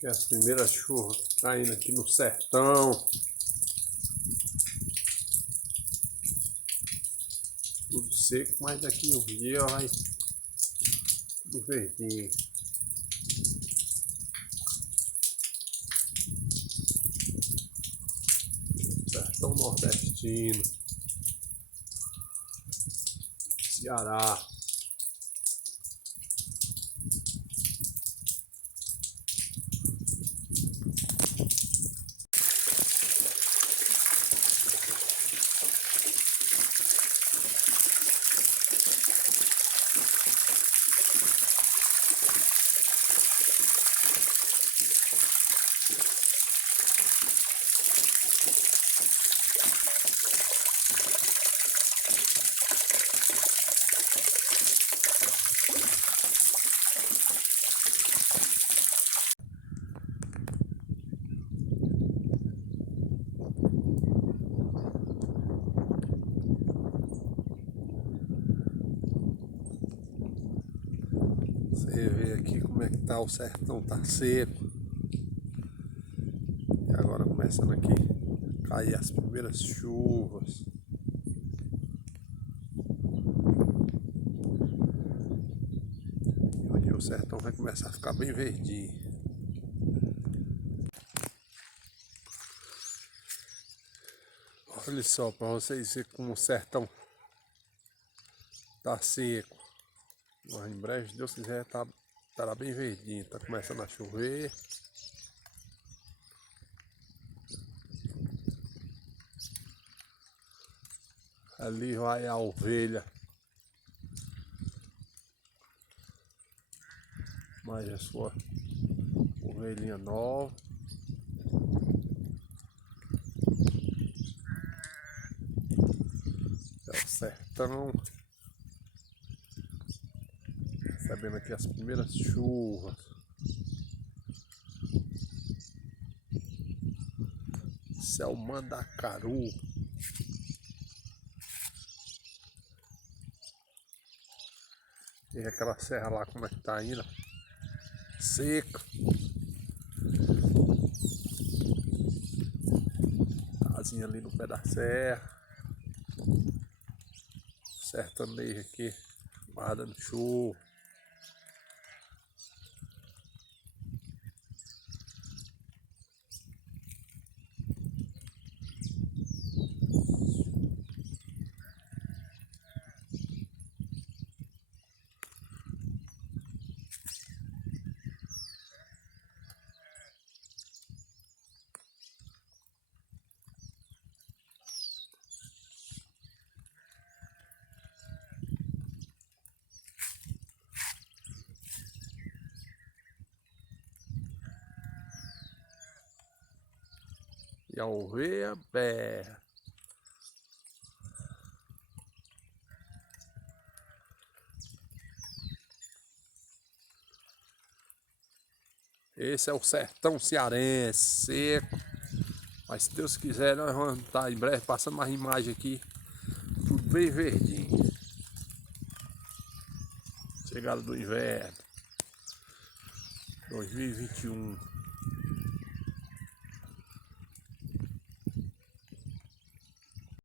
Que as primeiras chuvas caindo aqui no sertão. Tudo seco, mas daqui um dia vai tudo verdinho. Sertão nordestino, Ceará. Você vê aqui como é que tá, o sertão tá seco. E agora começando aqui a cair as primeiras chuvas. E onde o sertão vai começar a ficar bem verdinho. Olha só, para vocês verem como o sertão tá seco. Mas em breve, se Deus quiser, estará bem verdinho. Tá começando a chover. Ali vai a ovelha. Mais a sua ovelhinha nova. É o sertão. Recebendo aqui as primeiras chuvas. Céu Mandacaru. E aquela serra lá como é que tá indo. Seca. Casinha ali no pé da serra. Sertanejo aqui, guardando chuva. E a ovelha berra. Esse é o sertão cearense, seco. Mas se Deus quiser, nós vamos estar em breve passando mais imagem aqui. Tudo bem verdinho. Chegada do inverno 2021.